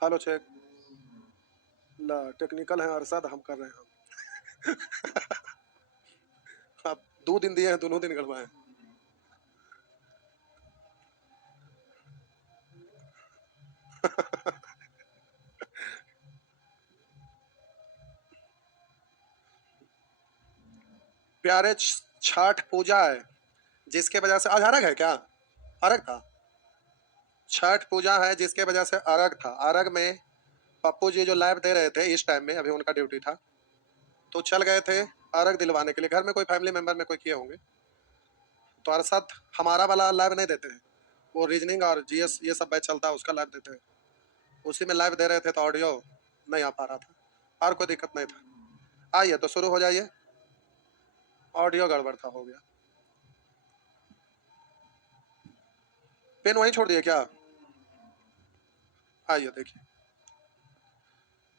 Hello check. ला technical है अरशद, हम कर रहे हैं। आप 2 दिन दिए हैं, दोनों दिन गड़बड़ाए। प्यारे छठ पूजा है जिसके वजह से आज अर्घ है क्या? अर्घ था। छठ पूजा है जिसके वजह से अर्घ था। अर्घ में पप्पू जी जो लाइव दे रहे थे इस टाइम में, अभी उनका ड्यूटी था तो चल गए थे अर्घ दिलवाने के लिए। घर में कोई फैमिली मेंबर में कोई किए होंगे तो अरशद हमारा वाला लाइव नहीं देते हैं, वो रीजनिंग और जीएस ये सब बैच चलता है उसका लाइव देते हैं। उसी में लाइव दे रहे थे तो ऑडियो नहीं आ पा रहा था और कोई दिक्कत नहीं था। आइए तो शुरू हो जाइए। ऑडियो गड़बड़ था, हो गया। पेन वहीं छोड़ दिए क्या? आइए देखिए।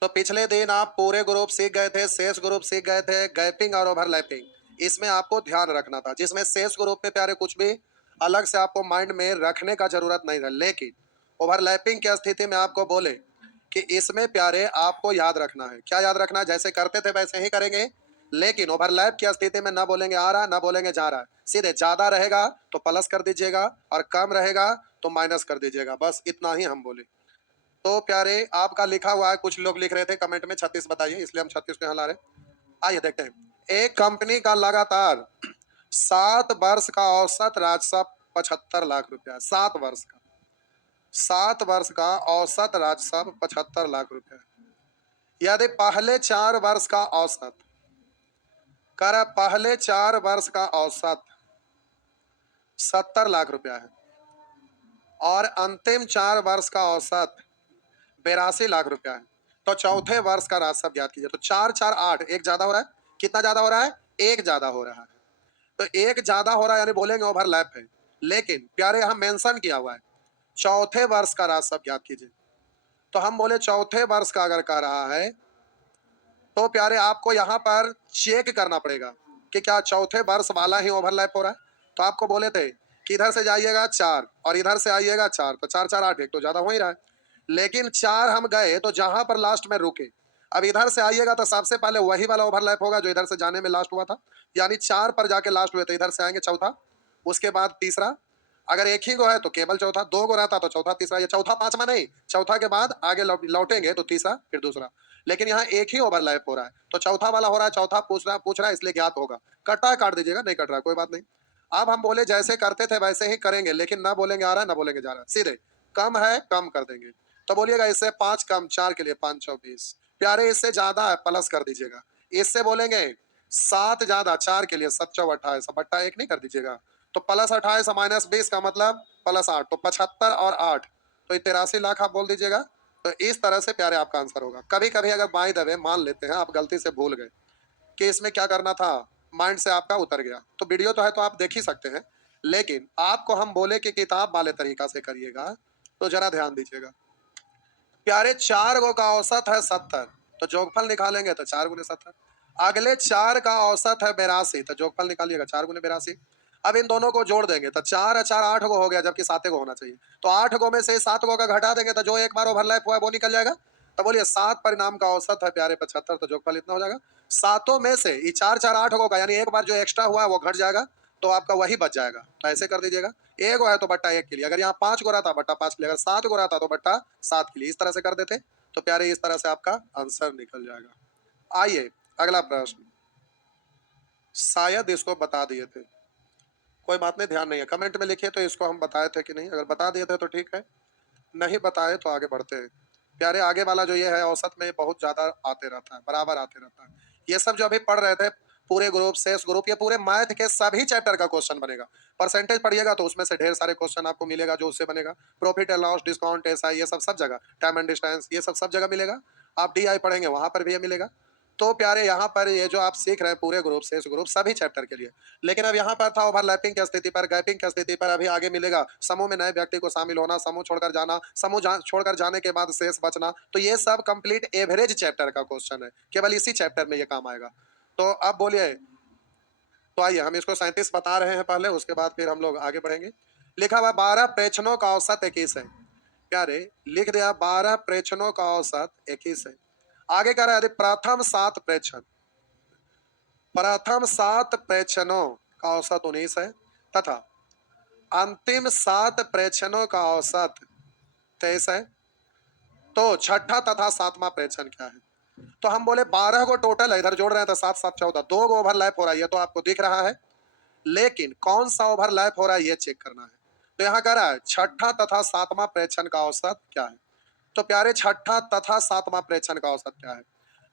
तो पिछले दिन आप पूरे ग्रुप सीख गए थे, शेष ग्रुप सीख गए थे, गैपिंग और ओवरलैपिंग। इसमें आपको ध्यान रखना था, जिसमें शेष ग्रुप में प्यारे कुछ भी अलग से आपको माइंड में रखने का जरूरत नहीं था। लेकिन ओवरलैपिंग की स्थिति में आपको बोले कि इसमें प्यारे आपको याद रखना है। क्या याद रखना है? जैसे करते थे वैसे ही करेंगे, लेकिन ओवरलैप की स्थिति में ना बोलेंगे आ रहा, ना बोलेंगे जा रहा है। सीधे ज्यादा रहेगा तो प्लस कर दीजिएगा और कम रहेगा तो माइनस कर दीजिएगा, बस इतना ही हम बोले। तो प्यारे आपका लिखा हुआ है, कुछ लोग लिख रहे थे कमेंट में 36 बताइए, इसलिए हम 36 को यहाँ ला रहे हैं। आइए देखते हैं। एक कंपनी का लगातार 7 वर्ष का औसत राजस्व 75 लाख रुपया, 7 वर्ष का। 7 वर्ष का औसत राजस्व 75 लाख रुपए। यदि पहले 4 वर्ष का औसत कर पहले 4 वर्ष का औसत 70 लाख रुपया है और अंतिम 4 वर्ष का औसत 82 लाख रुपया है, तो चौथे वर्ष का राजस्व ज्ञात कीजिए। तो 4 4 8, एक ज्यादा हो रहा है। कितना ज्यादा हो रहा है? एक ज्यादा हो रहा है। तो एक ज्यादा हो रहा है यानी बोलेंगे ओवरलैप है, लेकिन प्यारे यहां मेंशन किया हुआ है चौथे वर्ष का राजस्व ज्ञात कीजिए। तो हम बोले चौथे वर्ष का अगर कह रहा है तो प्यारे आपको यहां पर चेक करना पड़ेगा कि क्या चौथे वर्ष वाला ही ओवरलैप हो रहा है। तो आपको बोले थे कि इधर से जाइएगा 4 और इधर से आइएगा 4, तो 4 4 8, एक तो ज्यादा हो ही रहा है। लेकिन 4 हम गए तो जहां पर लास्ट में रुके, अब इधर से आइएगा तो सबसे पहले वही वाला ओवरलैप होगा जो इधर से जाने में लास्ट हुआ था, यानी 4 पर जाके लास्ट हुए, तो इधर से आएंगे चौथा, उसके बाद तीसरा। अगर एक ही गो है तो केवल चौथा, 2 गो रहता तो चौथा तीसरा, ये चौथा पांचवा नहीं, चौथा के बाद आगे लौटेंगे तो तीसरा फिर दूसरा। लेकिन यहाँ एक ही ओवरलैप हो रहा है तो चौथा वाला हो रहा है, चौथा पूछ रहा है, इसलिए ज्ञात होगा। कटा है काट दीजिएगा, नहीं कट रहा है कोई बात नहीं। अब हम बोले जैसे करते थे वैसे ही करेंगे, लेकिन ना बोलेंगे आ रहा है ना बोलेंगे जा रहा है, सीधे कम है कम कर देंगे। तो बोलिएगा इससे 5 कम 4 के लिए 5 चौ 20। प्यारे इससे ज्यादा है प्लस कर दीजिएगा। इससे बोलेंगे 7 ज्यादा 4 के लिए 7 चौ 28, बट्टा 1 नहीं कर दीजिएगा। तो प्लस 28 माइनस 20 का मतलब प्लस 8, तो 75 और 8 तो 83 लाख आप बोल दीजिएगा। तो इस तरह से प्यारे आपका आंसर होगा। कभी कभी अगर बाय द वे मान लेते हैं आप गलती से भूल गए कि इसमें क्या करना था, माइंड से आपका उतर गया, तो वीडियो तो है तो आप देख ही सकते हैं, लेकिन आपको हम बोले कि किताब वाले तरीका से करिएगा तो जरा ध्यान दीजिएगा। प्यारे 4 गो का औसत है 70, तो जोगफल निकालेंगे तो 4 गुने 70। अगले 4 का औसत है 82, तो जोगफल निकालिएगा 4 गुने 82। अब इन दोनों को जोड़ देंगे तो 4 और 4 8 गो हो गया, जबकि 7 गो होना चाहिए। तो 8 गो में से 7 गो का घटा देंगे तो जो एक बार ओवरलैप हुआ है वो निकल जाएगा। तो बोलिए 7 परिणाम का औसत है प्यारे 75, तो जोगफल इतना हो जाएगा। सातों में से ये 4 4 8 गो का यानी एक बार जो एक्स्ट्रा हुआ है वो घट जाएगा, तो आपका वही बच जाएगा। तो ऐसे कर दीजिएगा, एक गो है तो बट्टा 1 के लिए, अगर यहाँ 5 गो रहता बट्टा 5 के लिए, अगर 7 गो रहता तो बट्टा 7 के लिए, इस तरह से कर देते तो प्यारे इस तरह से आपका आंसर निकल जाएगा। आइए अगला प्रश्न, शायद इसको बता दिए थे, कोई बात नहीं, ध्यान नहीं है, कमेंट में लिखिए तो इसको हम बताए थे कि नहीं। अगर बता दिए थे तो ठीक है, नहीं बताए तो आगे बढ़ते हैं। प्यारे आगे वाला जो ये है औसत में बहुत ज्यादा आते रहता है, बराबर आते रहता है। ये सब जो अभी पढ़ रहे थे पूरे ग्रुप शेष ग्रुप, ये पूरे मैथ के सभी चैप्टर का क्वेश्चन बनेगा। परसेंटेज पढ़िएगा तो उसमें से ढेर सारे क्वेश्चन आपको मिलेगा जो उससे बनेगा। प्रॉफिट एंड लॉस, डिस्काउंट, ऐसा ये सब जगह, टाइम एंड डिस्टेंस, ये सब जगह मिलेगा। आप DI पढ़ेंगे वहां पर भी ये मिलेगा। तो प्यारे यहाँ पर ये जो आप सीख रहे हैं पूरे ग्रुप शेष ग्रुप सभी चैप्टर के लिए, लेकिन अब यहाँ पर था ओवरलैपिंग की स्थिति पर, गैपिंग की स्थिति पर, अभी आगे मिलेगा समूह में नए व्यक्ति को शामिल होना, समूह छोड़कर जाना, छोड़कर जाने के बाद शेष बचना। तो ये सब कंप्लीट एवरेज चैप्टर का क्वेश्चन है, केवल इसी चैप्टर में ये काम आएगा। तो अब बोलिए, तो आइए हम इसको 37 बता रहे हैं पहले, उसके बाद फिर हम लोग आगे बढ़ेंगे। लिखा हुआ 12 प्रेक्षणों का औसत 21 है। प्यारे लिख दिया 12 प्रेक्षणों का औसत 21 है। आगे कह रहा है प्रथम 7 प्रेक्षण, प्रथम 7 प्रेक्षणों का औसत 19 है तथा अंतिम 7 प्रेक्षणों का औसत 23 है। तो छठा तथा 7वां प्रेक्षण क्या है? तो हम बोले 12 को टोटल है, इधर जोड़ रहे हैं तो 7 7 14, 2 को ओवरलैप हो रहा है, ये तो आपको दिख रहा है, लेकिन कौन सा ओवरलैप हो रहा है ये चेक करना है। तो यहाँ कह रहा है छठा तथा 7वां प्रेक्षण का औसत क्या है। तो प्यारे छठा तथा 7वां प्रेक्षण का औसत क्या है,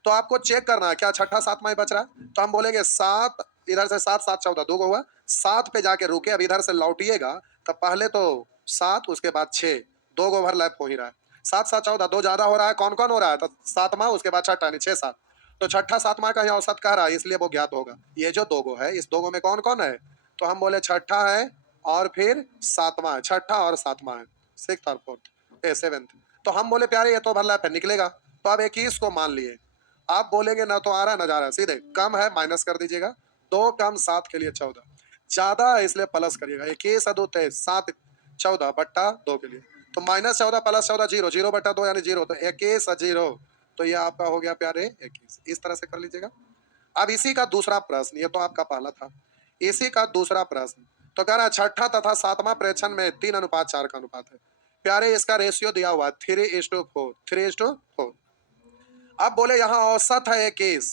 तो आपको चेक करना है क्या छठा 7वां ही बच रहा है। तो हम बोलेंगे 7, इधर से 7 7 14, 2 को हुआ, 7 पे जाके रुके, अब इधर से लौटिएगा तो पहले तो 7 उसके बाद 6, 2 को ओवरलैप हो ही रहा है। 7 7 14, 2 ज्यादा हो रहा है, कौन कौन हो रहा है, तो 7वां उसके बाद छठा, यानी 6 7। तो छठा 7वां का ही औसत कह रहा है, इसलिए वो ज्ञात होगा। ये जो 2 गो है, इस 2 गो में कौन कौन है, तो हम बोले छठा है और फिर 7वां है, छठा और 7वां है, 6th और 4th 7th। तो हम बोले प्यारे ये तो ओवरलैप है, निकलेगा। तो अब 21 को मान लिए, आप बोलेंगे ना तो आ रहा है ना जा रहा है, सीधे कम है माइनस कर दीजिएगा, 2 कम 7 के लिए 14, ज्यादा है इसलिए प्लस करिएगा, 21 2 23, 7 14 बट्टा 2 के लिए, तो माइनस 14 प्लस 14 0, 0 बट्टा 2 यानी 0, तो 21 0, तो ये आपका हो गया प्यारे 21। इस तरह से कर लीजिएगा। अब इसी का दूसरा प्रश्न, ये तो आपका पहला था, इसी का दूसरा प्रश्न, तो कह रहा है छठा तथा 7वां प्रेक्षण में 3:4 का अनुपात है। प्यारे इसका रेशियो दिया हुआ 3:4, 3:4। अब बोले यहाँ औसत है 21,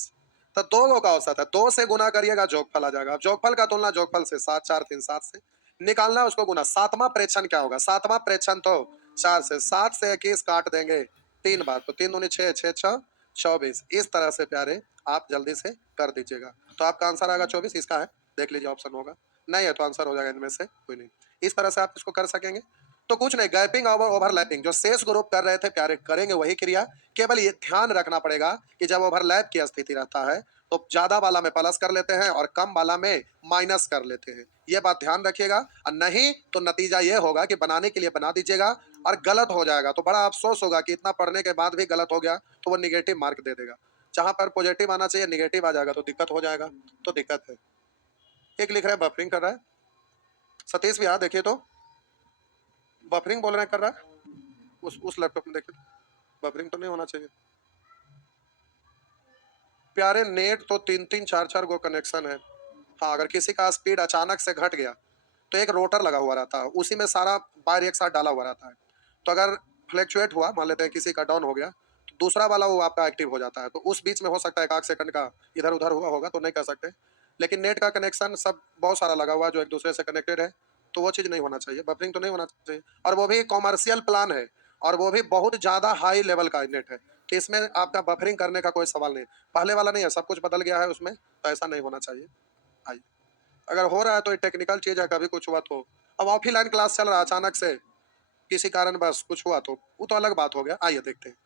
तो 2 गो का औसत है, 2 से गुना करिएगा जोगफल आ जाएगा। अब जोगफल का तुलना जोगफल से 7 4 3 7 से निकालना, उसको गुना। 7वां प्रेक्षण क्या होगा, 7वां प्रेक्षण तो 4 से 7 से 21 काट देंगे 3 बार, तो 3 दूनी 6, 6 6 24। इस तरह से प्यारे आप जल्दी से कर दीजिएगा। तो आपका आंसर आएगा 24, इसका है, देख लीजिए ऑप्शन होगा, नहीं है तो आंसर हो जाएगा इनमें से कोई नहीं। इस तरह से आप इसको कर सकेंगे। तो कुछ नहीं, गैपिंग और ओवरलैपिंग जो शेष ग्रुप कर रहे थे प्यारे करेंगे वही क्रिया। केवल ये ध्यान रखना पड़ेगा कि जब ओवरलैप की स्थिति रहता है तो ज्यादा वाला में प्लस कर लेते हैं और कम वाला में माइनस कर लेते हैं, ये बात ध्यान रखिएगा। और नहीं तो नतीजा ये होगा कि बनाने के लिए बना दीजिएगा और गलत हो जाएगा तो बड़ा अफसोस होगा कि इतना पढ़ने के बाद भी गलत हो गया, तो वो निगेटिव मार्क दे देगा। जहां पर पॉजिटिव आना चाहिए निगेटिव आ जाएगा तो दिक्कत हो जाएगा, तो दिक्कत है। एक लिख रहा है बफरिंग कर रहा है, सतीश भैया देखिए तो बफरिंग बोल रहे हैं कर रहा है, उस लैपटॉप में देखिए, बफरिंग तो नहीं होना चाहिए प्यारे। नेट तो 3 3 4 4 गो कनेक्शन है। हाँ, अगर किसी का स्पीड अचानक से घट गया तो एक रोटर लगा हुआ रहता है, उसी में सारा वायर एक साथ डाला हुआ रहता है। तो अगर फ्लैक्चुएट हुआ, मान लेते हैं किसी का डाउन हो गया, तो दूसरा वाला वो आपका एक्टिव हो जाता है। तो उस बीच में हो सकता है 1 आध सेकंड का इधर उधर हुआ होगा, तो नहीं कर सकते। लेकिन नेट का कनेक्शन सब बहुत सारा लगा हुआ है जो एक दूसरे से कनेक्टेड है, तो वो चीज़ नहीं होना चाहिए, बफरिंग तो नहीं होना चाहिए। और वो भी कॉमर्शियल प्लान है और वो भी बहुत ज़्यादा हाई लेवल का नेट है, कि इसमें आपका बफरिंग करने का कोई सवाल नहीं। पहले वाला नहीं है, सब कुछ बदल गया है उसमें, तो ऐसा नहीं होना चाहिए। आइए, अगर हो रहा है तो ये टेक्निकल चीज़ है, कभी कुछ हुआ तो। अब ऑफलाइन क्लास चल रहा है, अचानक से किसी कारण बस कुछ हुआ तो वो तो अलग बात हो गया। आइए देखते हैं।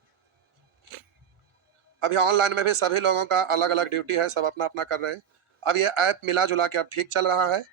अभी ऑनलाइन में भी सभी लोगों का अलग अलग ड्यूटी है, सब अपना अपना कर रहे हैं। अब ये ऐप मिला जुला के अब ठीक चल रहा है।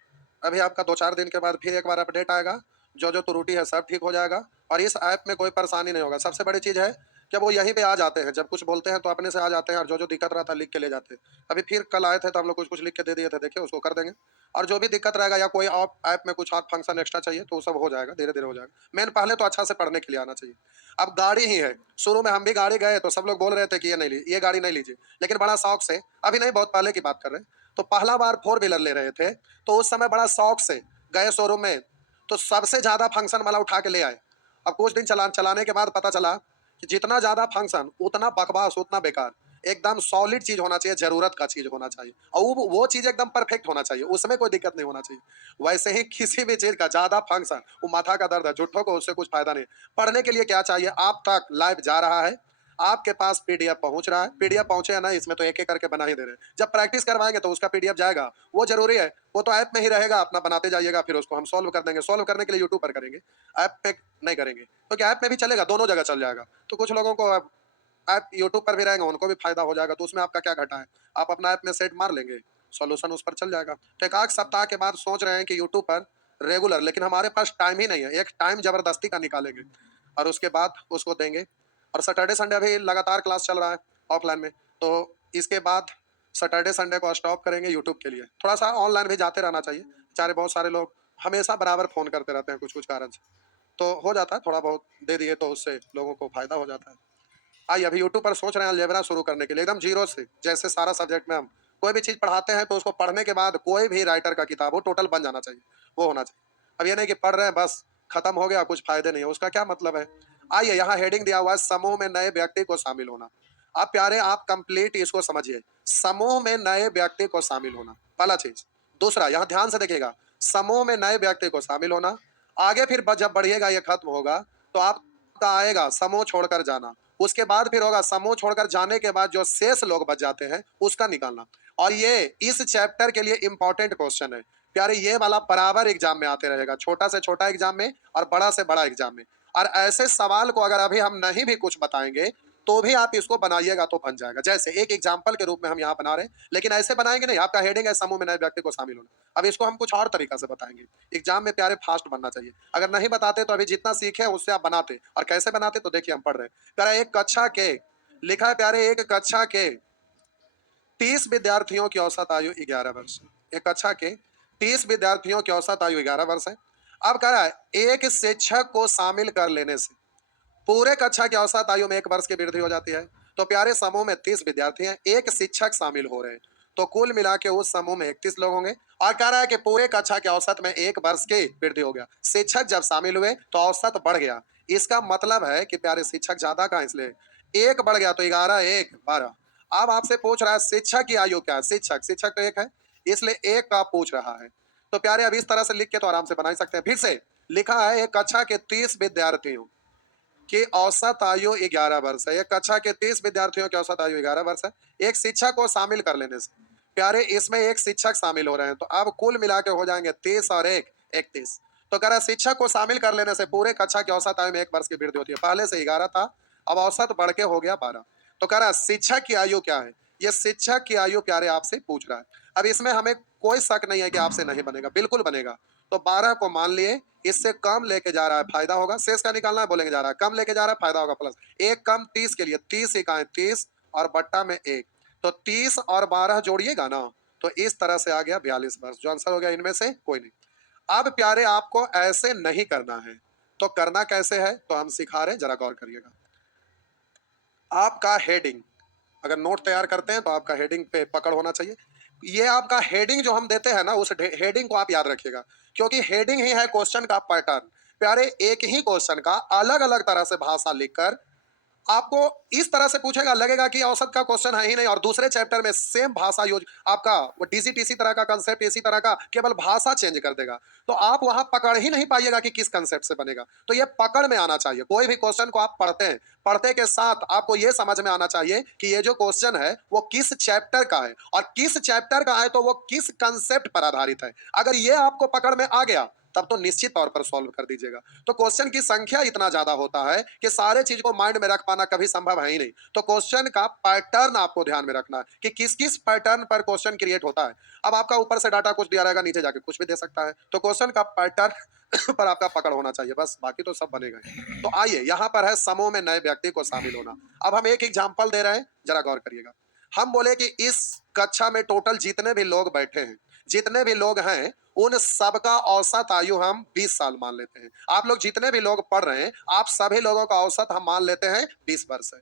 अभी आपका 2 4 दिन के बाद फिर एक बार अपडेट आएगा, जो जो त्रुटि है सब ठीक हो जाएगा और इस ऐप में कोई परेशानी नहीं होगा। सबसे बड़ी चीज़ है कि वो यहीं पे आ जाते हैं, जब कुछ बोलते हैं तो अपने से आ जाते हैं और जो जो दिक्कत रहता है लिख के ले जाते हैं। अभी फिर कल आए थे तो हम लोग कुछ कुछ लिख के दे दिए थे, देखिए उसको कर देंगे। और जो भी दिक्कत रहेगा या कोई और ऐप में कुछ और फंक्शन एक्स्ट्रा चाहिए तो वो सब हो जाएगा, धीरे धीरे हो जाएगा। मेन पहले तो अच्छा से पढ़ने के लिए आना चाहिए। अब गाड़ी ही है, शुरू में हम भी गाड़ी गए तो सब लोग बोल रहे थे कि ये गाड़ी नहीं लीजिए, लेकिन बड़ा शौक से, अभी नहीं बहुत पहले की बात कर रहे हैं, तो पहला बार 4 व्हीलर ले रहे थे, तो उस समय बड़ा शौक से गए शोरूम में, तो सबसे ज्यादा फंक्शन वाला उठा के ले आए। अब कुछ दिन चलाने के बाद पता चला कि जितना ज्यादा फंक्शन उतना बकवास उतना बेकार। एकदम सॉलिड चीज होना चाहिए, जरूरत का चीज होना चाहिए और वो चीज एकदम परफेक्ट होना चाहिए, उसमें कोई दिक्कत नहीं होना चाहिए। वैसे ही किसी भी चीज का ज्यादा फंक्शन वो माथा का दर्द है, झूठों को उससे कुछ फायदा नहीं। पढ़ने के लिए क्या चाहिए, आप तक लाइव जा रहा है, आपके पास पीडीएफ पहुंच रहा है, पीडीएफ पहुंचे या ना इसमें तो एक एक करके बना ही दे रहे हैं। जब प्रैक्टिस करवाएंगे तो उसका पीडीएफ जाएगा, वो जरूरी है, वो तो ऐप में ही रहेगा, अपना बनाते जाइएगा, फिर उसको हम सॉल्व कर देंगे। सॉल्व करने के लिए यूट्यूब पर करेंगे, ऐप पे नहीं करेंगे, क्योंकि ऐप में भी चलेगा, दोनों जगह चल जाएगा। तो कुछ लोगों को ऐप यूट्यूब पर भी रहेंगे, उनको भी फायदा हो जाएगा, तो उसमें आपका क्या घटा है, आप अपना ऐप में सेट मार लेंगे, सॉल्यूशन उस पर चल जाएगा। तो एक आध सप्ताह के बाद सोच रहे हैं कि यूट्यूब पर रेगुलर, लेकिन हमारे पास टाइम ही नहीं है, एक टाइम जबरदस्ती का निकालेंगे और उसके बाद उसको देंगे। और सैटरडे संडे अभी लगातार क्लास चल रहा है ऑफलाइन में, तो इसके बाद सैटरडे संडे को स्टॉप करेंगे यूट्यूब के लिए। थोड़ा सा ऑनलाइन भी जाते रहना चाहिए, बेचारे बहुत सारे लोग हमेशा बराबर फ़ोन करते रहते हैं कुछ कुछ कारण से, तो हो जाता है थोड़ा बहुत दे दिए तो उससे लोगों को फायदा हो जाता है। आइए, अभी यूट्यूब पर सोच रहे हैं अलजेब्रा शुरू करने के लिए, एकदम जीरो से, जैसे सारा सब्जेक्ट में हम कोई भी चीज़ पढ़ाते हैं तो उसको पढ़ने के बाद कोई भी राइटर का किताब हो टोटल बन जाना चाहिए, वो होना चाहिए। अब ये नहीं कि पढ़ रहे हैं बस खत्म हो गया, कुछ फायदे नहीं है, उसका क्या मतलब है। आइए, यहाँ हेडिंग दिया हुआ है समूह में नए व्यक्ति को शामिल होना। आप प्यारे आप कंप्लीट इसको समझिए, समूह में नए व्यक्ति को शामिल होना पहला चीज। दूसरा, यहाँ ध्यान से देखिएगा, समूह में नए व्यक्ति को शामिल होना। आगे फिर जब बढ़िएगा ये खत्म होगा तो आपका आएगा समूह छोड़कर जाना। उसके बाद फिर होगा समूह छोड़कर जाने के बाद जो शेष लोग बच जाते हैं उसका निकालना। और ये इस चैप्टर के लिए इंपॉर्टेंट क्वेश्चन है प्यारे, ये वाला बराबर एग्जाम में आते रहेगा, छोटा से छोटा एग्जाम में और बड़ा से बड़ा एग्जाम में। और ऐसे सवाल को अगर अभी हम नहीं भी कुछ बताएंगे तो भी आप इसको बनाइएगा तो बन जाएगा। जैसे एक एग्जाम्पल के रूप में हम यहाँ बना रहे हैं, लेकिन ऐसे बनाएंगे नहीं। आपका हेडिंग है समूह में नए व्यक्ति को शामिल होना, अब इसको हम कुछ और तरीका से बताएंगे। एग्जाम में प्यारे फास्ट बनना चाहिए, अगर नहीं बताते तो अभी जितना सीखे उससे आप बनाते, और कैसे बनाते तो देखिए हम पढ़ रहे हैं। प्यारे एक कक्षा के लिखा है, प्यारे एक कक्षा के 30 विद्यार्थियों की औसत आयु 11 वर्ष। एक कक्षा के 30 विद्यार्थियों की औसत आयु 11 वर्ष है। अब कह रहा है एक शिक्षक को शामिल कर लेने से पूरे कक्षा की औसत आयु में 1 वर्ष की वृद्धि हो जाती है। तो प्यारे समूह में 30 विद्यार्थी हैं, एक शिक्षक शामिल हो रहे हैं, तो कुल मिला के उस समूह में 31 लोग होंगे। और कह रहा है कि पूरे कक्षा के औसत में 1 वर्ष की वृद्धि हो गया, शिक्षक जब शामिल हुए तो औसत बढ़ गया। इसका मतलब है कि प्यारे शिक्षक ज्यादा का, इसलिए 1 बढ़ गया, तो 11 1 12। अब आपसे पूछ रहा है शिक्षक की आयु क्या है, शिक्षक तो 1 है, इसलिए 1 का पूछ रहा है। तो प्यारे अब इस तरह से लिख के तो आराम से बना ही सकते हैं। फिर से लिखा है एक कक्षा के 30 विद्यार्थियों, कि औसत आयु 11 वर्ष है। एक कक्षा के 30 विद्यार्थियों की औसत आयु 11 वर्ष है। एक शिक्षक को शामिल कर लेने से प्यारे इसमें एक शिक्षक शामिल हो रहे हैं, तो अब कुल मिला के हो जाएंगे 30 और 1 31। तो कह रहा है शिक्षक को शामिल कर लेने से पूरे कक्षा की औसत आयु में 1 वर्ष की वृद्धि होती है। पहले से 11 था, अब औसत बढ़ के हो गया 12। तो कह रहा है शिक्षक की आयु क्या है? ये शिक्षक की आयु प्यारे आपसे पूछ रहा है। अब इसमें हमें कोई शक नहीं है कि आपसे नहीं बनेगा, बिल्कुल बनेगा। तो 12 को मान लिए, इससे कम लेके जा रहा है फायदा होगा, शेष का निकालना है, बोलेंगे जा रहा है कम लेके जा रहा है फायदा होगा प्लस। एक कम 30 के लिए 30 इकाएं 30 और बट्टा में 1, तो 30 और 12 जोड़िएगा ना, तो इस तरह से आ गया 42 वर्ष। जो आंसर हो गया इनमें से कोई नहीं। अब प्यारे आपको ऐसे नहीं करना है, तो करना कैसे है तो हम सिखा रहे हैं, जरा गौर करिएगा। आपका हेडिंग, अगर नोट तैयार करते हैं तो आपका हेडिंग पे पकड़ होना चाहिए। ये आपका हेडिंग जो हम देते हैं ना, उस हेडिंग को आप याद रखिएगा, क्योंकि हेडिंग ही है क्वेश्चन का पैटर्न। प्यारे एक ही क्वेश्चन का अलग अलग तरह से भाषा लिखकर आपको इस तरह से पूछेगा, लगेगा कि औसत का क्वेश्चन है ही नहीं, और दूसरे चैप्टर में सेम भाषा यूज आपका वो डिजिट इसी तरह का, कंसेप्ट इसी तरह का, केवल भाषा चेंज कर देगा। तो आप वहां पकड़ ही नहीं पाइएगा कि किस कंसेप्ट से बनेगा। तो ये पकड़ में आना चाहिए। कोई भी क्वेश्चन को आप पढ़ते हैं, पढ़ते के साथ आपको ये समझ में आना चाहिए कि ये जो क्वेश्चन है वो किस चैप्टर का है, और किस चैप्टर का है तो वो किस कंसेप्ट पर आधारित है। अगर ये आपको पकड़ में आ गया तब तो निश्चित तौर पर सॉल्व कर दीजिएगा। तो क्वेश्चन की संख्या इतना ज्यादा होता है कि सारे चीज को माइंड में रख पाना कभी संभव है ही नहीं। तो क्वेश्चन का पैटर्न आपको ध्यान में रखना है कि किस किस पैटर्न पर क्वेश्चन क्रिएट होता है। अब आपका ऊपर से डाटा कुछ दिया रहेगा, नीचे जाके कुछ भी दे सकता है, तो क्वेश्चन का पैटर्न पर आपका पकड़ होना चाहिए, बस बाकी तो सब बनेगा ही। तो आइए, यहाँ पर है समूह में नए व्यक्ति को शामिल होना। अब हम एक एग्जाम्पल दे रहे हैं, जरा गौर करिएगा। हम बोले कि इस कक्षा में टोटल जितने भी लोग बैठे हैं, जितने भी लोग हैं, उन सबका औसत आयु हम 20 साल मान लेते हैं। आप लोग जितने भी लोग पढ़ रहे हैं, आप सभी लोगों का औसत हम मान लेते हैं 20 वर्ष है।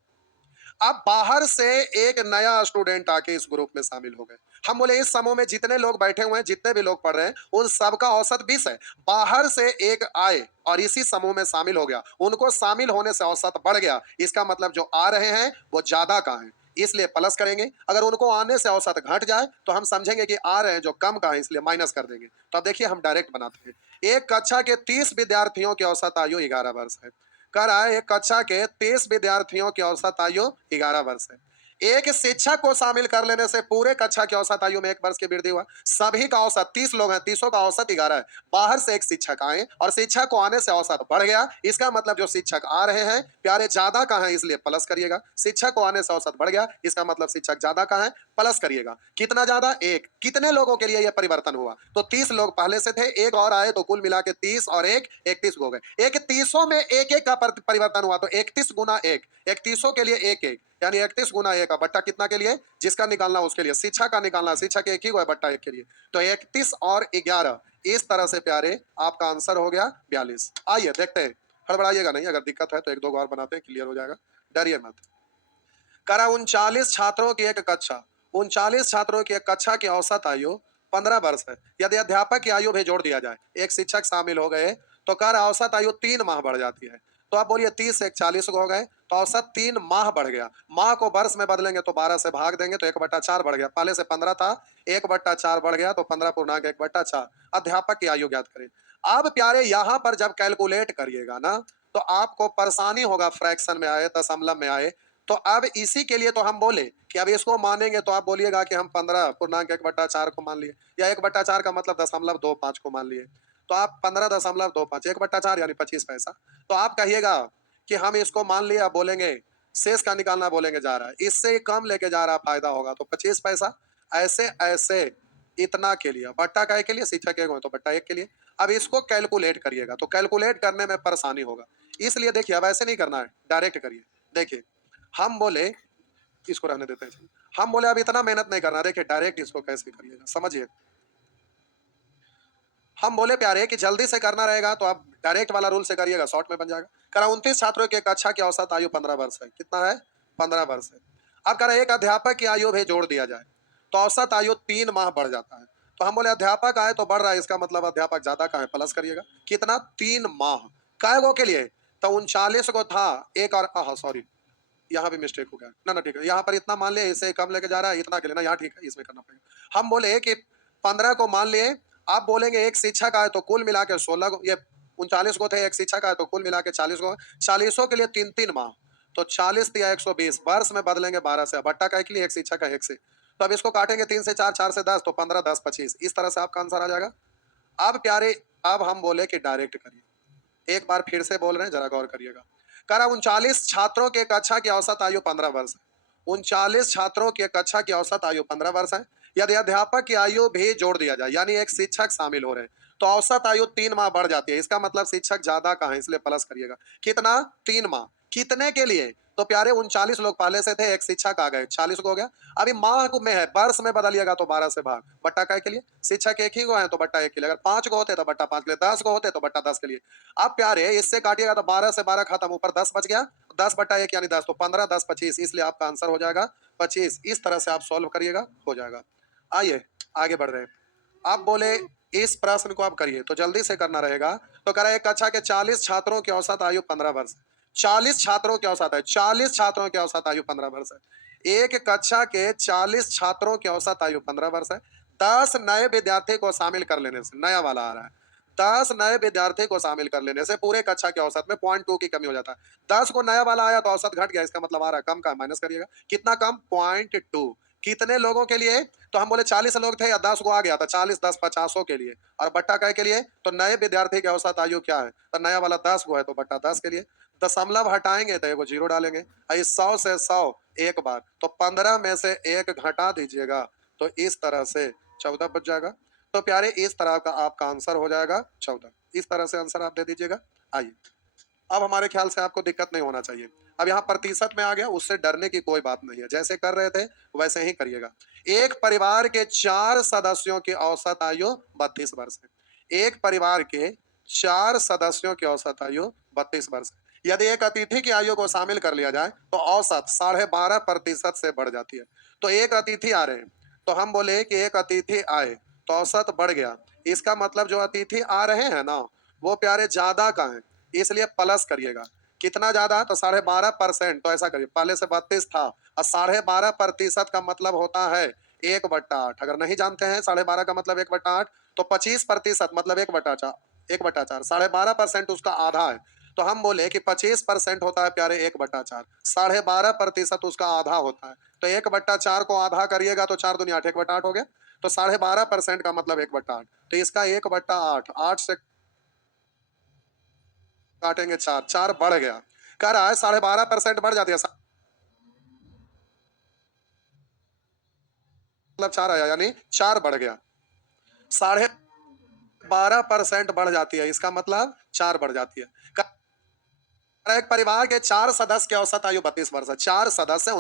अब बाहर से एक नया स्टूडेंट आके इस ग्रुप में शामिल हो गए। हम बोले इस समूह में जितने लोग बैठे हुए हैं, जितने भी लोग पढ़ रहे हैं, उन सबका औसत 20 है। बाहर से एक आए और इसी समूह में शामिल हो गया, उनको शामिल होने से औसत बढ़ गया। इसका मतलब जो आ रहे हैं वो ज्यादा का है, इसलिए प्लस करेंगे। अगर उनको आने से औसत घट जाए तो हम समझेंगे कि आ रहे हैं जो कम का है, इसलिए माइनस कर देंगे। तो अब देखिए हम डायरेक्ट बनाते हैं। एक कक्षा के 30 विद्यार्थियों की औसत आयु 11 वर्ष है। कह रहा है एक कक्षा के 30 विद्यार्थियों की औसत आयु 11 वर्ष है। एक शिक्षक को शामिल कर लेने से पूरे कक्षा की औसत आयु में 1 वर्ष की वृद्धि हुआ। सभी का औसत 30 लोग हैं, 30 का औसत 11 है। बाहर से एक शिक्षक आए और शिक्षक को आने से औसत बढ़ गया। इसका मतलब जो शिक्षक आ रहे हैं प्यारे ज्यादा का है, इसलिए प्लस करिएगा। शिक्षक को आने से औसत बढ़ गया, इसका मतलब शिक्षक ज्यादा का है, प्लस करिएगा। कितना ज्यादा? 1। कितने लोगों के लिए यह परिवर्तन हुआ? तो 30 लोग पहले से थे, एक और आए, तो कुल मिला के 30 और 1 31 हो गए। एक 30 में एक एक का परिवर्तन हुआ, तो 31 गुना 1, 31 के लिए 1 1, यानी 31 गुना 1 का बट्टा कितना के लिए? जिसका निकालना उसके लिए। शिक्षा का निकालना, शिक्षक एक ही हुआ, बट्टा 1 के लिए। तो 31 और 11, इस तरह से प्यारे आपका आंसर हो गया 42। आइए देखते हैं, हड़बड़ाइएगा नहीं, अगर दिक्कत है तो 1 2 और बनाते हैं, क्लियर हो जाएगा, डरिए मत। करा 39 छात्रों की एक कक्षा, 39 छात्रों की एक कक्षा की औसत आयु 15 वर्ष है। यदि अध्यापक की आयु भी जोड़ दिया जाए, एक शिक्षक शामिल हो गए, तो कर औसत आयु 3 माह बढ़ जाती है। तो आप बोलिए 30 से 40 हो गए, तो औसत 3 माह बढ़ गया। माह को वर्ष में बदलेंगे तो 12 से भाग देंगे तो 1/4 बढ़ गया। पहले से 15 था, 1/4 बढ़ गया, तो 15 पूर्णांक 1/4। अध्यापक की आयु ज्ञात करें। अब प्यारे यहाँ पर जब कैलकुलेट करिएगा ना, तो आपको परेशानी होगा, फ्रैक्शन में आए, दशमलव में आए। तो अब इसी के लिए तो हम बोले कि अब इसको मानेंगे, तो आप बोलिएगा कि हम 15 पूर्णांक 1/4 को मान लिए, या 1/4 का मतलब 0.25 को मान लिए। तो आप 15.25, 1/4 यानी 25 पैसा। तो आप कहिएगा कि हम इसको मान लिया, बोलेंगे शेष का निकालना, बोलेंगे जा रहा है, इससे कम लेके जा रहा फायदा होगा, तो 25 पैसा। ऐसे ऐसे इतना के लिए, बट्टा का 1 के लिए, शिक्षक 1 हो तो बट्टा 1 के लिए। अब इसको कैलकुलेट करिएगा, तो कैलकुलेट करने में परेशानी होगा, इसलिए देखिए अब ऐसे नहीं करना है, डायरेक्ट करिए। देखिए हम बोले, इसको रहने देते हैं, हम बोले अब इतना मेहनत नहीं करना, देखिए डायरेक्ट इसको कैसे करिएगा, समझिए। हम बोले प्यारे कि जल्दी से करना रहेगा तो आप डायरेक्ट वाला रूल से करिएगा, शॉर्ट में बन जाएगा। करा 29 छात्रों की एक कक्षा की औसत आयु 15 वर्ष है। कितना है? 15 वर्ष है। अब करा एक अध्यापक की आयु भी जोड़ दिया जाए, तो औसत आयु 3 माह बढ़ जाता है। तो हम बोले अध्यापक आए तो बढ़ रहा है, इसका मतलब अध्यापक ज्यादा का है, प्लस करिएगा। कितना? 3 माह। कै गो के लिए? तो 39 को था, एक और सॉरी, यहाँ भी मिस्टेक हो गया ना, ठीक है, यहाँ पर इतना मान लिया, इसे कम लेके जा रहा है, इतना के लिए ना, यहाँ ठीक है, इसमें करना पड़ेगा। हम बोले कि 15 को मान लिए। आप बोलेंगे एक शिक्षक आए तो कुल मिला के 16 को, ये 39 गो थे, एक शिक्षक है, तो कुल मिला के 40 गो, 40 के लिए 3-3 माह, तो 40 दिया 120, वर्ष में बदलेंगे 12 से, बट्टा का के लिए एक शिक्षक है 1 से, तो अब इसको काटेंगे 3 से 4, 4 से 10, तो 15, 10, 25, इस तरह से आपका आंसर आ जाएगा। अब प्यारे, अब हम बोले कि डायरेक्ट करिए, एक बार फिर से बोल रहे हैं, जरा गौर करिएगा। कह रहा 39 छात्रों के कक्षा की औसत आयु 15 वर्ष है। 39 छात्रों की कक्षा की औसत आयु 15 वर्ष है। यदि अध्यापक की आयु भी जोड़ दिया जाए, यानी एक शिक्षक शामिल हो रहे हैं, तो औसत आयु 3 माह बढ़ जाती है। इसका मतलब शिक्षक ज्यादा का है, इसलिए प्लस करिएगा। कितना? 3 माह। कितने के लिए? तो प्यारे 39 लोग पहले से थे, एक शिक्षक आ गए, 40 को हो गया। अभी माह को में है, वर्ष में बदलिएगा तो 12 से भाग, बट्टा काय के लिए? शिक्षक एक ही को है तो बट्टा 1 के लिए, अगर 5 को होते तो बट्टा 5 के लिए, 10 को होते तो बट्टा 10 के लिए। अब प्यारे इससे काटिएगा तो 12 से 12 खत्म, ऊपर 10 बच गया, 10 बट्टा 1 यानी 10, तो 15, 10, 25, इसलिए आपका आंसर हो जाएगा 25। इस तरह से आप सॉल्व करिएगा, हो जाएगा। आइए आगे बढ़ रहे हैं। आप बोले इस प्रश्न को आप करिए, तो जल्दी से करना रहेगा। तो कह रहा है एक कक्षा के 40 छात्रों की औसत आयु 15 वर्ष है। 40 छात्रों की औसत है, 40 छात्रों की औसत आयु 15 वर्ष है। एक कक्षा के 40 छात्रों की औसत आयु 15 वर्ष है। 10 नए विद्यार्थी को शामिल कर लेने से, नया वाला आ रहा है, 10 नए विद्यार्थी को शामिल कर लेने से पूरे कक्षा की औसत में 0.2 की कमी हो जाता है। 10 को नया वाला आया तो औसत घट गया, इसका मतलब आ रहा है कम का, माइनस करिएगा। कितना कम? 0.2। कितने लोगों के लिए? तो हम बोले 40 लोग थे या 10 को आ गया था, 40, 10, 50 के लिए। और बट्टा काय के लिए? तो नए विद्यार्थी की औसत आयु क्या है? तो नया वाला 10 को है, तो बट्टा 10 के लिए। दशमलव हटाएंगे तो एगो जीरो डालेंगे। 100 से 100 एक बार, तो 15 में से 1 घटा दीजिएगा, तो इस तरह से 14 बच जाएगा। तो प्यारे इस तरह का आपका आंसर हो जाएगा 14। इस तरह से आंसर आप दे दीजिएगा। आइए, अब हमारे ख्याल से आपको दिक्कत नहीं होना चाहिए। अब यहाँ प्रतिशत में आ गया, उससे डरने की कोई बात नहीं है, जैसे कर रहे थे वैसे ही करिएगा। एक परिवार के 4 सदस्यों की औसत आयु 32 वर्ष है। एक परिवार के 4 सदस्यों की औसत आयु 32 वर्ष है। यदि एक अतिथि की आयु को शामिल कर लिया जाए तो औसत 12.5% से बढ़ जाती है। तो एक अतिथि आ रहे हैं, तो हम बोले कि एक अतिथि आए तो औसत बढ़ गया। इसका मतलब जो अतिथि आ रहे हैं ना, वो प्यारे ज्यादा का है, इसलिए प्लस करिएगा। कितना ज्यादा? तो 12.5%। तो ऐसा करिए, पहले से 32 था और 12.5% का मतलब होता है 1/8। अगर नहीं जानते हैं 12.5 का मतलब 1/8, तो 25% मतलब 1/4, 1/4, 12.5% उसका आधा है। तो हम बोले कि 25% होता है प्यारे 1/4, 12.5% उसका आधा होता है। तो 1/4 को आधा करिएगा तो 4 दूनी 8, 1/8 हो गया। तो 12.5% का मतलब 1/8, तो इसका 1/8, 8 से काटेंगे 4, 4 बढ़ गया। कह रहा है 12.5% बढ़ जाती है, मतलब 4 आया, यानी 4 बढ़ गया। 12.5% बढ़ जाती है, इसका मतलब 4 बढ़ जाती है। एक परिवार के 4 सदस्य की औसत आयु 32 वर्ष है। 4 सदस्य,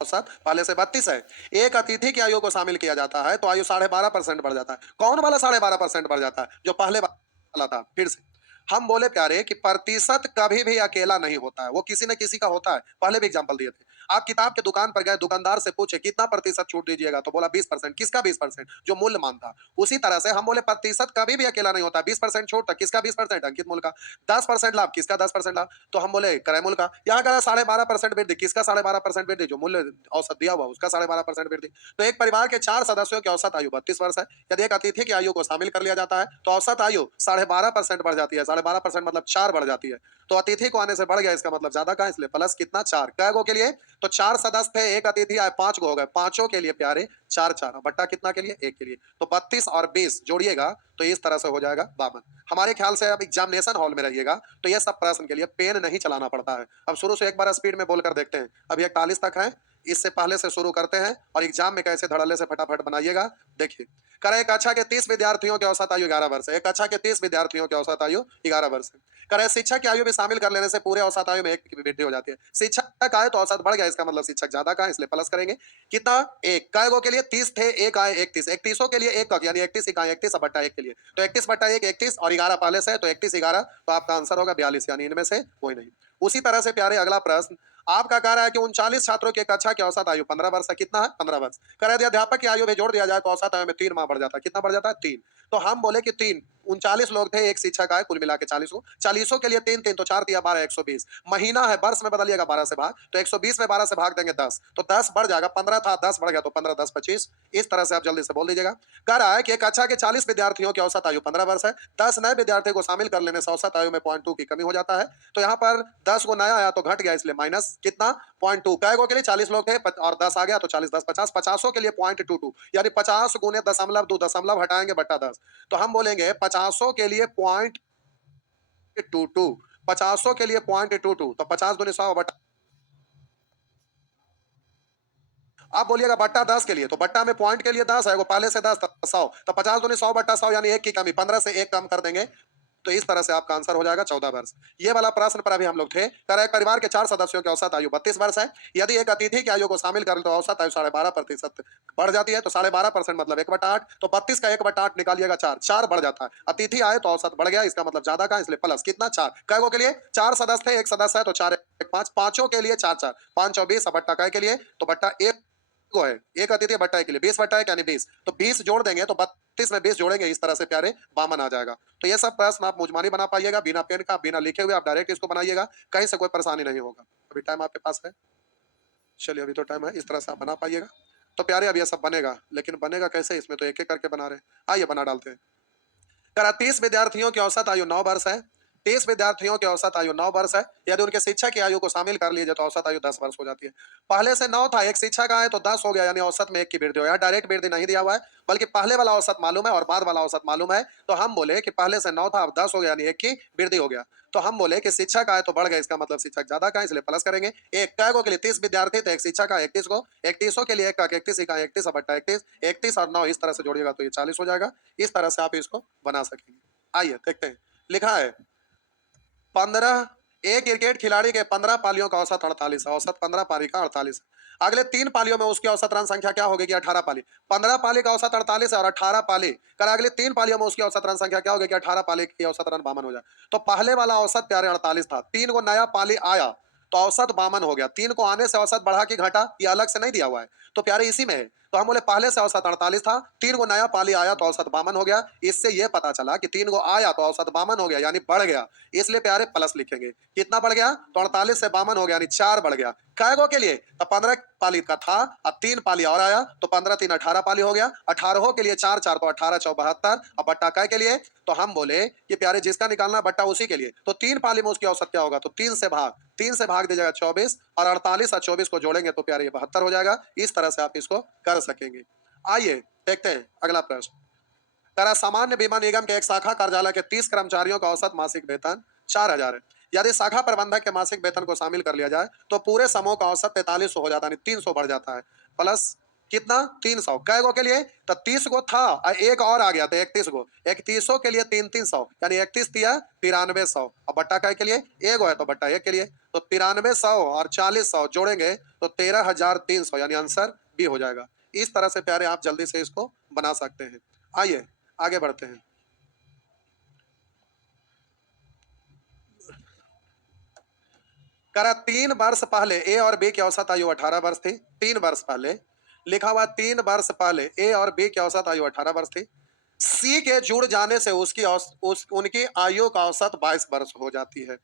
औसत पहले से 32 है। एक अतिथि की आयु को शामिल किया जाता है तो आयु 12.5% बढ़ जाता है। कौन वाला 12.5% बढ़ जाता है? जो पहले वाला था। फिर से हम बोले प्यारे कि प्रतिशत कभी भी अकेला नहीं होता है, वो किसी न किसी का होता है। पहले भी एग्जांपल दिए थे। आप किताब के दुकान पर गए, दुकानदार से पूछे कितना प्रतिशत छूट दीजिएगा, तो बोला 20%। किसका 20%? जो मूल्य मान था। उसी तरह से हम बोले प्रतिशत कभी भी अकेला नहीं होता। 20% छूट था, किसका 20%? अंकित मूल्य का। 10% लाभ, किसका 10% लाभ? तो हम बोले क्रय मूल्य का। यहाँ कह 12.5% वृद्धि, किसका 12.5% वृद्धि? जो मूल्य औसत दिया हुआ उसका 12.5% वृद्धि। तो एक परिवार के 4 सदस्यों की औसत आयु 32 वर्ष है। यदि एक अतिथि की आयु को शामिल कर लिया जाता है तो औसत आयु 12.5% बढ़ जाती है। 12.5% मतलब 4 बढ़ जाती है। तो अतिथि को आने से बढ़ गया, इसका मतलब ज्यादा का, इसलिए प्लस कितना? 4। कै गो के लिए? तो 4 सदस्य थे, एक अतिथि आए, 5 गो हो गए, पांचों के लिए प्यारे 4 4, बट्टा कितना के लिए? 1 के लिए। तो 32 और 20 जोड़िएगा तो इस तरह से हो जाएगा 52। हमारे ख्याल से अब एग्जामिनेशन हॉल में रहिएगा तो ये सब प्रश्न के लिए पेन नहीं चलाना पड़ता है। अब शुरू से एक बार स्पीड में बोलकर देखते हैं। अभी 41 तक है, इससे पहले से शुरू करते हैं और एग्जाम में कैसे धड़ल्ले से फटाफट बनाइएगा। देखिए, करे एक कक्षा के 30 विद्यार्थियों की औसत आयु 11 वर्ष है। एक कक्षा के 30 विद्यार्थियों की औसत आयु 11 वर्ष है। करे शिक्षक की आयु भी शामिल कर लेने से पूरे औसत आयु में 1 की वृद्धि हो जाती है। शिक्षक आए तो औसत बढ़ गया, इसका मतलब शिक्षक ज्यादा का है, इसलिए प्लस करेंगे। कितना? 1। कै गो के लिए? 30 थे, 1 आए 31, 31 के लिए 1 का, यानी 31 इकाई 31 बट्टा 1 के लिए। तो 31/1 31 और 11 पहले से है, तो 31 11, तो आपका आंसर होगा 42, यानी इनमें से कोई नहीं। उसी तरह से प्यारे अगला प्रश्न आपका कह रहा है कि 39 छात्रों की कक्षा की औसत आयु 15 वर्ष है। कितना है? 15 वर्ष। कह रहे थे अध्यापक की आयु भी जोड़ दिया जाए तो औसत आयु में 3 माह बढ़ जाता है। कितना बढ़ जाता है? 3। तो हम बोले कि 3 39 लोग थे, एक शिक्षक आए, कुल मिला के 40 को 40 के लिए 3 3 तो 4 तिया 12 120। महीना है, वर्ष में बदलिएगा 12 से भाग, तो 120 में 12 से भाग देंगे 10, तो 10 बढ़ जाएगा, 15 था 10 बढ़ गया तो 15 10 25। इस तरह से आप जल्दी से बोल दीजिएगा। कह रहा है कि एक कक्षा के 40 विद्यार्थियों की औसत आयु 15 वर्ष है, 10 नए विद्यार्थियों को शामिल कर लेने से औसत आयु में 0.2 की कमी हो जाता है। तो यहाँ पर 10 को नया आया तो घट गया, इसलिए माइनस कितना 0.2। कैगो के लिए 40 लोग थे और 10 आ गया तो 40 10 50, 50 के लिए 0.22 यानी 50 गुने दशमलव 2, दशमलव हटाएंगे बट्टा 10, तो हम बोलेंगे 50 के लिए 0.22, 50 के लिए 0.22, तो 50 दूनी 100 बट्टा, आप बोलिएगा बट्टा 10 के लिए, तो बट्टा में पॉइंट के लिए 10 है, वो पहले से 10 100, तो 50 दूनी 100 बट्टा 100 यानी 1 की कमी, 15 से 1 कम कर देंगे, तो इस तरह से आपका आंसर हो जाएगा 14 वर्ष। ये वाला प्रश्न पर अभी हम लोग थे। कर एक परिवार के 4 सदस्यों की औसत आयु 32 वर्ष है। यदि एक अतिथि की आयु को शामिल कर तो औसत आयु 12.5% बढ़ जाती है। तो 12.5% मतलब 1/8, तो 32 का 1/8 निकालिएगा 4, 4 बढ़ जाता है। अतिथि आए तो औसत बढ़ गया, इसका मतलब ज्यादा का, इसलिए प्लस कितना 4। कैगो के लिए 4 सदस्य थे, एक सदस्य है तो 4 1 5, पांचों के लिए 4 4, 5 24 बट्टा कै के लिए, तो बट्टा 1 को है, एक अतिथि बट्टा 1 के लिए 20 बट्टा 1 यानी 20, तो 20 जोड़ देंगे तो 32 में 20 जोड़ेंगे, इस तरह से प्यारे 52 आ जाएगा। तो ये सब प्रश्न आप मुजमानी बना पाइएगा, बिना पेन का, बिना लिखे हुए आप डायरेक्ट इसको बनाइएगा, कहीं से कोई परेशानी नहीं होगा। अभी टाइम आपके पास है, चलिए अभी तो टाइम है, इस तरह से आप बना पाइएगा। तो प्यारे अब ये सब बनेगा, लेकिन बनेगा कैसे, इसमें तो एक एक करके बना रहे हैं। आइए बना डालते हैं। करा 30 विद्यार्थियों की औसत आयु 9 वर्ष है। 30 विद्यार्थियों की औसत आयु 9 वर्ष है। यदि उनके शिक्षक की आयु को शामिल कर लीजिए तो औसत आयु 10 वर्ष हो जाती है। पहले से 9 था, एक शिक्षक आए तो 10 हो गया, यानी औसत में 1 की वृद्धि हो गया। डायरेक्ट वृद्धि नहीं दिया हुआ है, बल्कि पहले वाला औसत मालूम है और बाद वाला औसत मालूम है। तो हम बोले कि पहले से 9 था, अब 10 हो गया, यानी 1 की वृद्धि हो गया। तो हम बोले कि शिक्षक आए तो बढ़ गए, इसका मतलब शिक्षक ज्यादा का है, इसलिए प्लस करेंगे। एक कैगो के लिए 30 विद्यार्थी थे, एक शिक्षक का 31 को, 31 के लिए 1 का 31 का 31 बट्टा 31, 31 और 9 इस तरह से जोड़िएगा तो ये 40 हो जाएगा। इस तरह से आप इसको बना सकेंगे। आइए देखते हैं। लिखा है 15, एक क्रिकेट खिलाड़ी के 15 पालियों का औसत 48 है। औसत 15 पारी का 48 है। अगले 3 पालियों में उसकी औसत रन संख्या क्या होगी कि 18 पाली। 15 पाली का औसत 48 है और 18 पाली कर अगले 3 पालियों में उसकी औसत रन संख्या क्या होगी कि 18 पाली की औसत रन 52 हो जाए। तो पहले वाला औसत प्यारे 48 था, 3 को नया पाली आया तो औसत 52 हो गया। 3 को आने से औसत बढ़ा की घटा, ये अलग से नहीं दिया हुआ है, तो प्यारे इसी में है। तो हम बोले पहले से औसत 48 था, 3 को नया पाली आया तो औसत 52 हो गया। इससे ये पता चला कि 3 को आया तो औसत 52 हो गया, यानी बढ़ गया, इसलिए प्यारे प्लस लिखेंगे। कितना बढ़ गया, तो 48 से 52 हो गया, यानी 4 बढ़ गया। कैगो के लिए तो 15 पाली का था, अब 3 पाली और आया तो 15 3 18 पाली हो गया। 18 के लिए 4 4 तो 18 4 72, अब बट्टा कै के लिए तो हम बोले कि प्यारे जिसका निकालना बट्टा उसी के लिए, तो 3 पाली में उसकी औसत क्या होगा, तो 3 से भाग दीजिएगा 24, और 48 और 24 को जोड़ेंगे तो प्यारे 72 हो जाएगा। इस तरह से आप इसको कर सकेंगे। आइए देखते हैं अगला प्रश्न। करा सामान्य बीमा निगम के एक शाखा कार्यालय के 30 कर्मचारियों का औसत मासिक वेतन 4000 है। यदि शाखा प्रबंधक के मासिक वेतन को शामिल कर लिया जाए तो पूरे समूह का औसत 4300 हो जाता है, 300 बढ़ जाता है। प्लस कितना 300 कैगो के लिए, तो 30 को था और एक और आ गया तो 31 को, 31 के लिए 3 300 यानी 31 दिया 9300, और बट्टा कै के लिए एक है तो बट्टा 1 के लिए, तो 9300 और 4000 जोड़ेंगे तो 13300, यानी आंसर बी हो जाएगा। इस तरह से प्यारे आप जल्दी से इसको बना सकते हैं। आइए आगे बढ़ते हैं। करा 3 वर्ष पहले ए और बी की औसत आयु 18 वर्ष थी। 3 वर्ष पहले लिखा हुआ, 3 वर्ष पहले ए और बी की औसत आयु 18 वर्ष थी। सी के जुड़ जाने से उनकी आयु का औसत 22 वर्ष हो जाती है।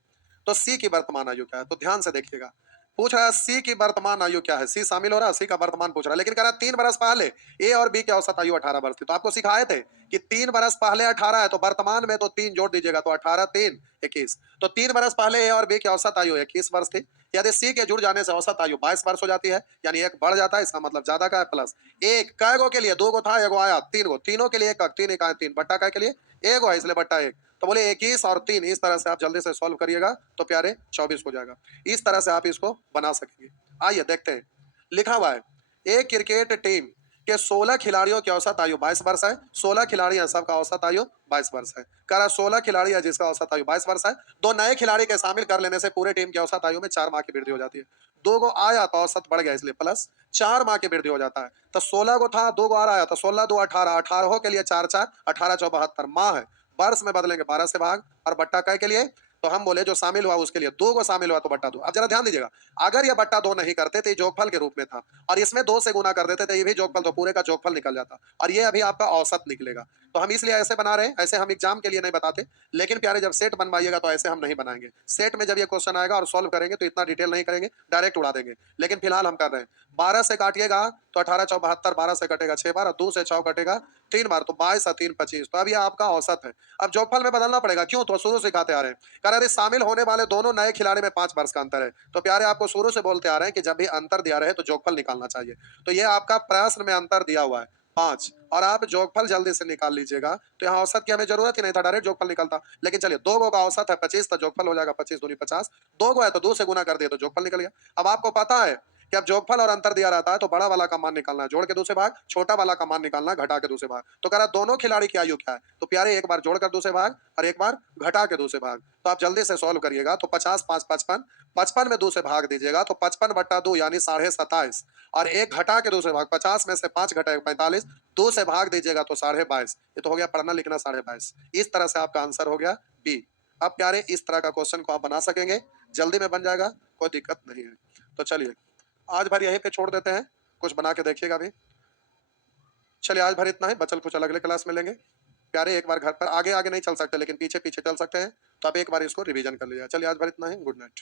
तो सी की वर्तमान आयु क्या है, तो ध्यान से देखिएगा। पूछ रहा है सी की वर्तमान आयु क्या है, सी शामिल हो रहा है, सी का वर्तमान पूछ रहा है, लेकिन कह रहा है 3 वर्ष पहले ए और बी की औसत आयु 18 वर्ष थी। तो आपको सिखाए थे कि 3 वर्ष पहले 18 है तो वर्तमान में तो 3 जोड़ दीजिएगा तो 18 3 21, तो 3 वर्ष पहले ए और बी की औसत आयु 21 वर्ष थी। यदि सी के जुड़ जाने से औसत आयु 22 वर्ष हो जाती है, यानी एक बढ़ जाता है, इसका मतलब ज्यादा का है। प्लस एक कैगो के लिए 2 को था, एगो आया 3 को, तीनों के लिए 1 3 1 3 बट्टा कै के लिए एक है, इसलिए बट्टा 1, तो बोले 21 और 3, इस तरह से आप जल्दी से सॉल्व करिएगा तो प्यारे 24 हो जाएगा। इस तरह से आप इसको बना सकेंगे। आइए देखते हैं। लिखा हुआ है एक क्रिकेट टीम के 16 खिलाड़ियों की औसत आयु 22 वर्ष है। 16 खिलाड़ी हैं, सबका औसत आयु 22 वर्ष है। कह रहा 16 खिलाड़ी है जिसका औसत आयु 22 वर्ष है। 2 नए खिलाड़ी के शामिल कर लेने से पूरे टीम की औसत आयु में 4 माह की वृद्धि हो जाती है। 2 को आया तो औसत बढ़ गया, इसलिए प्लस 4 माह की वृद्धि हो जाता है। तो 16 को था, 2 को आ रहा है तो 16 2 18, 18 के लिए 4 4 18 4 72 माह है। वर्ष में बदलेंगे 12 से भाग, और बट्टा कै के लिए तो हम बोले जो शामिल हुआ उसके लिए 2 को शामिल हुआ तो बट्टा 2। अब जरा ध्यान दीजिएगा, अगर ये बट्टा 2 नहीं करते तो ये जोगफल के रूप में था, और इसमें 2 से गुना कर देते तो ये भी जोगफल, तो पूरे का जोगफल निकल जाता, और ये अभी आपका औसत निकलेगा। तो हम इसलिए ऐसे बना रहे हैं, ऐसे हम एग्जाम के लिए नहीं बताते। लेकिन प्यारे जब सेट बनवाइएगा तो ऐसे हम नहीं बनाएंगे। सेट में जब ये क्वेश्चन आएगा और सॉल्व करेंगे तो इतना डिटेल नहीं करेंगे, डायरेक्ट उड़ा देंगे। लेकिन फिलहाल हम कर रहे हैं। 12 से काटिएगा तो 18 चौ 72, 12 से कटेगा 6 बार और 2 से 6 कटेगा 3 बार, तो 22 और 3 25। तो अब ये आपका औसत है। अब जोगफल में बदलना पड़ेगा, क्यों? तो शुरू से सिखाते आ रहे हैं। कह रहे थे शामिल होने वाले दोनों नए खिलाड़ी में 5 वर्ष का अंतर है। तो प्यारे आपको शुरू से बोलते आ रहे हैं कि जब भी अंतर दिया रहे तो जोगफल निकालना चाहिए। तो ये आपका प्रश्न में अंतर दिया हुआ है 5, और आप जोगफल जल्दी से निकाल लीजिएगा। तो यहाँ औसत की हमें जरूरत ही नहीं था, डायरेक्ट जोगफल निकलता। लेकिन चलिए 2 गो का औसत है 25, तो जोगफल हो जाएगा 25 दूनी 50। 2 गो है तो 2 से गुना कर दिए तो जोगफल निकल गया। अब आपको पता है कि अब जोगफल और अंतर दिया रहता है तो बड़ा वाला का मान निकालना है जोड़ के 2 से भाग, छोटा वाला का मान निकालना है घटा के 2 से भाग। तो कह रहा दोनों खिलाड़ी की आयु क्या है? तो प्यारे एक बार जोड़कर 2 से भाग और एक बार घटा के 2 से भाग। तो आप जल्दी से सॉल्व करिएगा। तो 50 5 55, 55 में 2 से भाग दीजिएगा तो 55 बट्टा 2 यानी 27.5, और एक घटा के 2 से भाग, 50 में से 5 घटाए 45, 2 से भाग दीजिएगा तो 22.5। ये तो हो गया पढ़ना लिखना 22.5। इस तरह से आपका आंसर हो गया बी। अब प्यारे इस तरह का क्वेश्चन को आप बना सकेंगे, जल्दी में बन जाएगा, कोई दिक्कत नहीं है। तो चलिए आज भर यहीं पे छोड़ देते हैं, कुछ बना के देखिएगा भी। चलिए आज भर इतना ही, बचल कुछ अगले क्लास में लेंगे। प्यारे एक बार घर पर आगे आगे नहीं चल सकते लेकिन पीछे पीछे चल सकते हैं, तो आप एक बार इसको रिवीजन कर लीजिए। चलिए आज भर इतना ही, गुड नाइट।